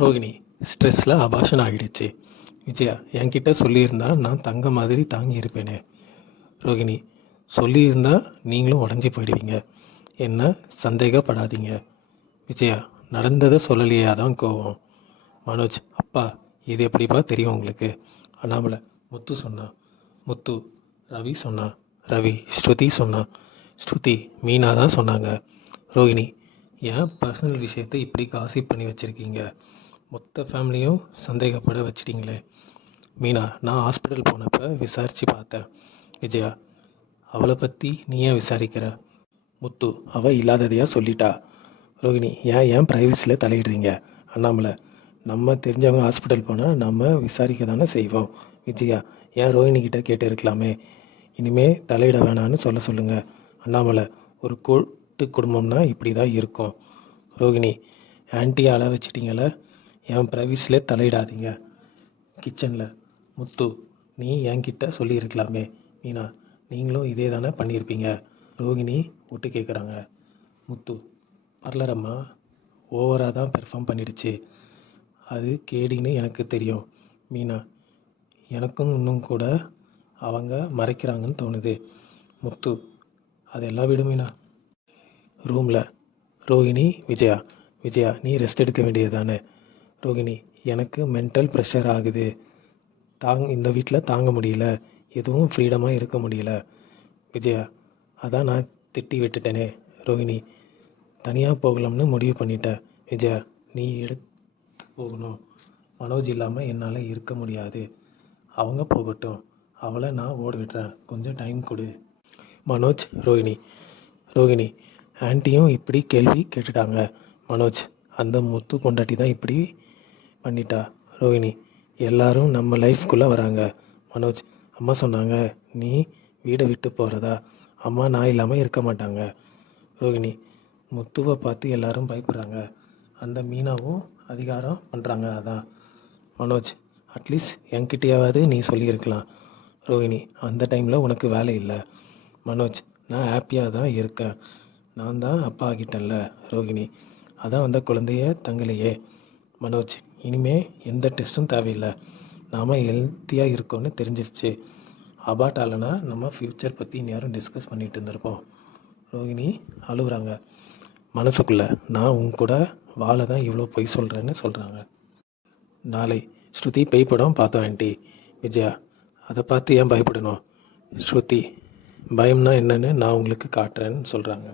Rohini ஸ்ட்ரெஸ்ஸில் abortion ஆகிடுச்சு. விஜயா என்கிட்ட சொல்லியிருந்தா நான் தங்க மாதிரி தாங்கி இருப்பேனே. ரோகிணி சொல்லியிருந்தா நீங்களும் உடஞ்சி போயிடுவீங்க. என்ன சந்தேகப்படாதீங்க. விஜயா நடந்ததை சொல்லலையே தான் கோவம். மனோஜ் அப்பா இது எப்படிப்பா தெரியும் உங்களுக்கு? அண்ணாமலை முத்து சொன்னான். முத்து ரவி சொன்னான். ரவி ஸ்ருதி சொன்னான். ஸ்ருதி மீனா தான் சொன்னாங்க. ரோகிணி ஏன் பர்சனல் விஷயத்தை இப்படி காசிப் பண்ணி வச்சுருக்கீங்க? மொத்த ஃபேமிலியும் சந்தேகப்பட வச்சிட்டிங்களே. மீனா நான் ஹாஸ்பிட்டல் போனப்போ விசாரித்து பார்த்தேன். விஜயா அவளை பற்றி நீ ஏன் விசாரிக்கிற? முத்து அவள் இல்லாததையா சொல்லிட்டா. ரோகிணி ஏன் ப்ரைவசியில் தலையிடுறீங்க? அண்ணாமலை நம்ம தெரிஞ்சவங்க ஹாஸ்பிட்டல் போனால் நம்ம விசாரிக்க தானே செய்வோம். விஜயா ஏன் ரோஹிணிக்கிட்ட கேட்டு இருக்கலாமே. இனிமே தலையிட வேணான்னு சொல்லுங்கள். அண்ணாமலை ஒரு கூட்டு குடும்பம்னா இப்படி தான் இருக்கும். ரோகிணி ஆன்ட்டி அழ வச்சிட்டிங்கள, என் ப்ரைவசியில் தலையிடாதீங்க. கிச்சனில் முத்து நீ என்கிட்ட சொல்லியிருக்கலாமே. மீனா நீங்களும் இதே தானே பண்ணியிருப்பீங்க. ரோகிணி விட்டு கேட்குறாங்க. முத்து பர்லரம்மா ஓவராக தான் பெர்ஃபார்ம் பண்ணிடுச்சு. அது கேடின்னு எனக்கு தெரியும். மீனா எனக்கும் இன்னும் கூட அவங்க மறைக்கிறாங்கன்னு தோணுது. முத்து அதெல்லாம் விடு மீனா. ரூமில் ரோகிணி விஜயா விஜயா நீ ரெஸ்ட் எடுக்க வேண்டியது தானே. ரோகிணி எனக்கு மென்டல் ப்ரெஷர் ஆகுது. இந்த வீட்டில் தாங்க முடியல. எதுவும் ஃப்ரீடமாக இருக்க முடியல. விஜயா அதான் நான் திட்டி விட்டுட்டேனே. ரோகிணி தனியாக போகலாம்னு முடிவு பண்ணிட்டேன். விஜயா நீ போகணும். மனோஜ் இல்லாமல் என்னால் இருக்க முடியாது. அவங்க போகட்டும். அவளை நான் ஓட விடுறேன். கொஞ்சம் டைம் கொடு. மனோஜ் ரோகிணி ஆன்ட்டியும் இப்படி கேள்வி கேட்டுட்டாங்க. மனோஜ் அந்த முத்து பொண்டாட்டி தான் இப்படி பண்ணிட்டா. ரோகிணி எல்லாரும் நம்ம லைஃப்குள்ளே வராங்க. மனோஜ் அம்மா சொன்னாங்க நீ வீடை விட்டு போகிறதா. அம்மா நான் இல்லாமல் இருக்க மாட்டாங்க. ரோகிணி முத்துவை பார்த்து எல்லாரும் பயப்படுறாங்க. அந்த மீனாவும் அதிகாரம் பண்ணுறாங்க. அதான். மனோஜ் அட்லீஸ்ட் என்கிட்டயாவது நீ சொல்லியிருக்கலாம். ரோகிணி அந்த டைமில் உனக்கு வேலை இல்லை. மனோஜ் நான் ஹாப்பியாக தான் இருக்கேன். நான் தான் அப்பா ஆகிட்டேன்ல. ரோகிணி அதான் அந்த குழந்தைய தங்கலையே. மனோஜ் இனிமே எந்த டெஸ்ட்டும் தேவையில்லை. நாம் ஹெல்த்தியாக இருக்கோன்னு தெரிஞ்சிருச்சு. அபார்ட் ஆகலைன்னா நம்ம ஃப்யூச்சர் பற்றி யாரும் டிஸ்கஸ் பண்ணிகிட்டு இருந்திருப்போம். ரோகிணி அழுகுறாங்க. மனசுக்குள்ளே நான் உன் கூட வாழ தான் இவ்வளோ பொய் சொல்கிறேன்னு சொல்கிறாங்க. நாளை ஸ்ருதி பேய் படம் பார்த்தோம் ஆண்டி. விஜயா அதை பார்த்து ஏன் பயப்படணும்? ஸ்ருதி பயம்னா என்னன்னு நான் உங்களுக்கு காட்டுறேன்னு சொல்கிறாங்க.